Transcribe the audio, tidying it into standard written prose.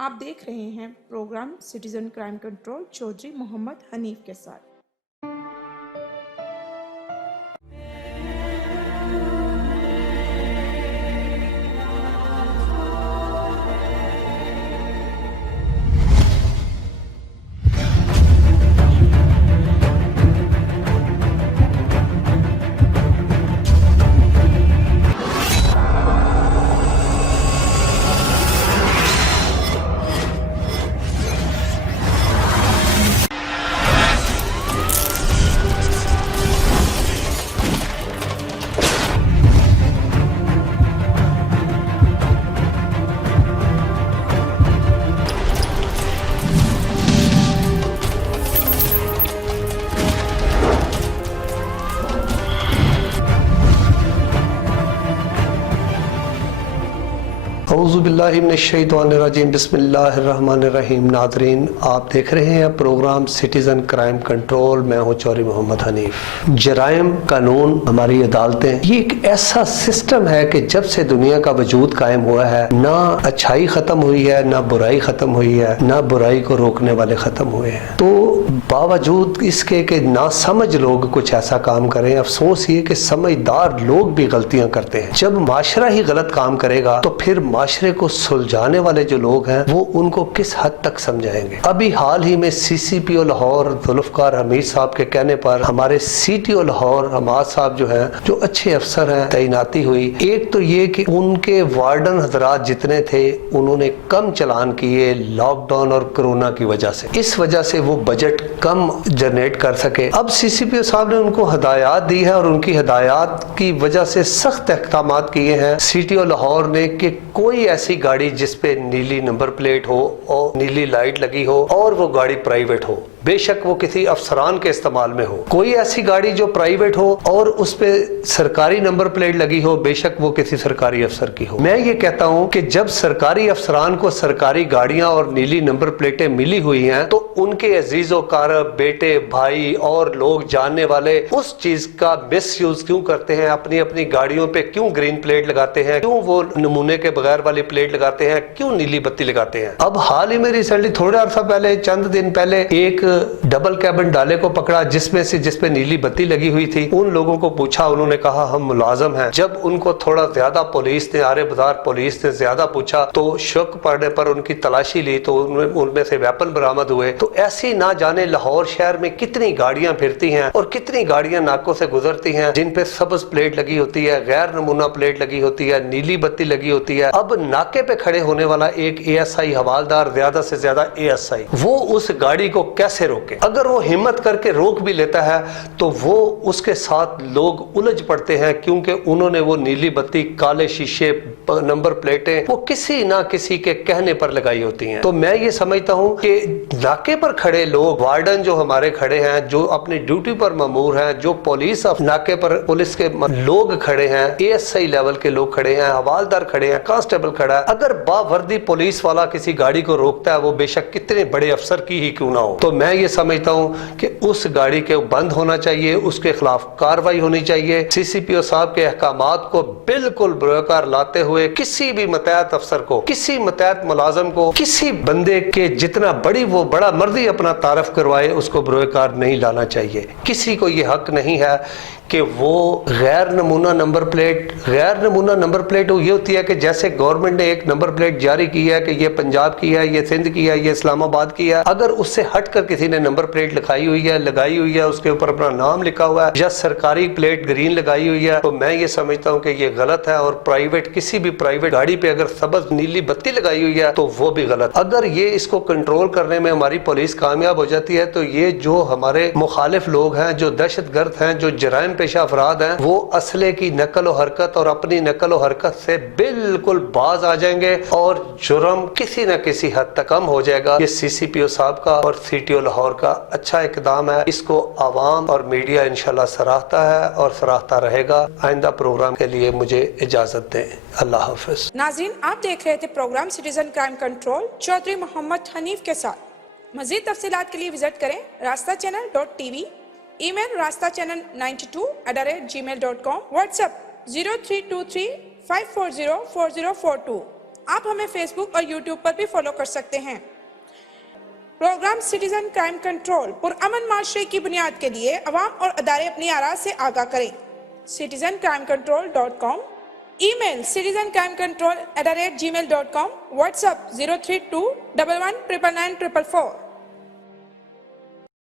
آپ دیکھ رہے ہیں programme citizen crime control Chaudhry Muhammad Hanif کے ساتھ۔ اعوذ باللہ من الشیطان الرجیم، بسم اللہ الرحمن الرحیم۔ ناظرین، آپ دیکھ رہے ہیں پروگرام سٹیزن کرائم کنٹرول، میں ہوں چودھری محمد حنیف۔ جرائم، قانون، ہماری عدالتیں، یہ ایک ایسا سسٹم ہے کہ جب سے دنیا کا وجود قائم ہوا ہے، نہ اچھائی ختم ہوئی ہے، نہ برائی ختم ہوئی ہے، نہ برائی کو روکنے والے ختم ہوئے ہیں۔ تو باوجود اس کے کہ ناسمجھ لوگ کچھ ایسا کام کریں، افسوس یہ کہ سمجھدار لوگ بھی غلطیاں کرتے ہیں۔ جب معاشرہ ہی غلط کام کرے گا تو پھر معاشرے کو سلجھانے والے جو لوگ ہیں وہ ان کو کس حد تک سمجھائیں گے؟ ابھی حال ہی میں سی سی پی او لاہور ذوالفقار حمید صاحب کے کہنے پر ہمارے C T O Lahore Hammad صاحب جو ہیں، جو اچھے افسر ہیں، تعیناتی ہوئی۔ ایک تو یہ کہ ان کے وارڈن حضرات جتنے تھے انہوں نے کم چلان کیے لاک ڈاؤن اور کرونا کی وجہ سے، اس وجہ سے وہ بجٹ کم جنریٹ کر سکے۔ اب سی سی پی او صاحب نے ان کو ہدایات دی ہے اور ان کی ہدایات کی وجہ سے سخت احکامات کیے ہیں سی ٹی او لاہور نے کہ کوئی ایسی گاڑی جس پہ نیلی نمبر پلیٹ ہو اور نیلی لائٹ لگی ہو اور وہ گاڑی پرائیویٹ ہو، بے شک وہ کسی افسران کے استعمال میں ہو، کوئی ایسی گاڑی جو پرائیویٹ ہو اور اس پہ سرکاری نمبر پلیٹ لگی ہو، بے شک وہ کسی سرکاری افسر کی ہو۔ میں یہ کہتا ہوں کہ جب سرکاری افسران کو سرکاری گاڑیاں اور نیلی نمبر پلیٹیں ملی ہوئی ہیں تو ان کے عزیز و اقارب، بیٹے، بھائی اور لوگ جاننے والے اس چیز کا مس یوز کیوں کرتے ہیں؟ اپنی اپنی گاڑیوں پہ کیوں گرین پلیٹ لگاتے ہیں؟ کیوں وہ نمونے کے بغیر والی پلیٹ لگاتے ہیں؟ کیوں نیلی بتی لگاتے ہیں؟ اب حال ہی میں ریسنٹلی تھوڑے عرصہ پہلے، چند دن پہلے، ایک ڈبل کیبن ڈالے کو پکڑا جس پہ نیلی بتی لگی ہوئی تھی۔ ان لوگوں کو پوچھا، انہوں نے کہا ہم ملازم ہیں۔ جب ان کو تھوڑا زیادہ پولیس نے، آرے بازار پولیس نے زیادہ پوچھا تو شک پڑنے پر ان کی تلاشی لی تو ان میں سے ویپن برآمد ہوئے۔ تو ایسی نہ جانے لاہور شہر میں کتنی گاڑیاں پھرتی ہیں اور کتنی گاڑیاں ناکوں سے گزرتی ہیں جن پہ سبز پلیٹ لگی ہوتی ہے، غیر نمونہ پلیٹ لگی ہوتی ہے، نیلی بتی لگی ہوتی ہے۔ اب ناکے پہ کھڑے ہونے والا ایک اے ایس آئی حوالدار، زیادہ سے زیادہ اے ایس آئی، وہ اس گاڑی کو کیسے روکے؟ اگر وہ ہمت کر کے روک بھی لیتا ہے تو وہ اس کے ساتھ لوگ الجھ پڑتے ہیں کیونکہ انہوں نے وہ نیلی بتی، کالے شیشے، نمبر پلیٹیں وہ کسی نہ کسی کے کہنے پر لگائی ہوتی ہیں۔ تو میں یہ سمجھتا ہوں کہ ناکے پر کھڑے لوگ، وارڈن جو ہمارے کھڑے ہیں، جو اپنی ڈیوٹی پر مامور ہیں، جو پولیس ناکے پر پولیس کے لوگ کھڑے ہیں، اے ایس آئی لیول کے لوگ کھڑے ہیں، حوالدار کھڑے ہیں، کانسٹیبل کھڑا ہے، اگر باوردی پولیس والا کسی گاڑی کو روکتا ہے، وہ بے شک کتنے بڑے افسر کی ہی کیوں نہ ہو، تو میں یہ سمجھتا ہوں کہ اس گاڑی کے بند ہونا چاہیے، اس کے خلاف کاروائی ہونی چاہیے۔ سی سی پی او صاحب کے احکامات کو بالکل بروکار لاتے ہوئے کسی بھی متعلق افسر کو، کسی متعلق ملازم کو، کسی بندے کے جتنا وہ بڑا مرضی اپنا تعارف کروائے، اس کو بروکار نہیں لانا چاہیے۔ کسی کو یہ حق نہیں ہے کہ وہ غیر نمونہ نمبر پلیٹ یہ ہوتی ہے کہ جیسے گورنمنٹ نے ایک نمبر پلیٹ جاری کی ہے کہ یہ پنجاب کی ہے، یہ سندھ کی ہے، یہ اسلام آباد کی ہے، اگر اس سے ہٹ کر کسی نے نمبر پلیٹ لگائی ہوئی ہے، اس کے اوپر اپنا نام لکھا ہوا ہے یا سرکاری پلیٹ گرین لگائی ہوئی ہے، تو میں یہ سمجھتا ہوں کہ یہ غلط ہے۔ اور کسی بھی پرائیویٹ گاڑی پہ اگر سبز نیلی بتی لگائی ہوئی ہے تو وہ بھی غلط۔ اگر یہ اس کو کنٹرول کرنے میں ہماری پولیس کامیاب ہو جاتی ہے تو یہ جو ہمارے مخالف لوگ ہیں، جو دہشت گرد ہیں، جو جرائم پیشہ افراد ہیں، وہ اسلحے کی نقل و حرکت اور اپنی نقل و حرکت سے بالکل باز آ جائیں گے اور جرم کسی نہ کسی حد تک کم ہو جائے گا۔ یہ سی سی پی او صاحب کا اور سی ٹی او لاہور کا اچھا اقدام ہے، اس کو عوام اور میڈیا انشاءاللہ سراہتا ہے اور سراہتا رہے گا۔ آئندہ پروگرام کے لیے مجھے اجازت دیں۔ اللہ حافظ۔ ناظرین، آپ دیکھ رہے تھے programme citizen crime control Chaudhry Muhammad Hanif کے ساتھ۔ مزید تفصیلات کے لیے وزٹ کریں راستہ channel.tv، ای میل راستہ channel 92@gmail.com، واٹس ایپ 0323 540 4042۔ آپ ہمیں فیس بک اور یوٹیوب پر بھی فالو کر سکتے ہیں۔ پروگرام سٹیزن کرائم کنٹرول پرامن معاشرے کی بنیاد کے لیے عوام اور ادارے اپنی آراء سے آگاہ کریں۔ citizencrimecontrol.com، ای میل citizencrimecontrol@gmail.com، واٹس ایپ 03211999444۔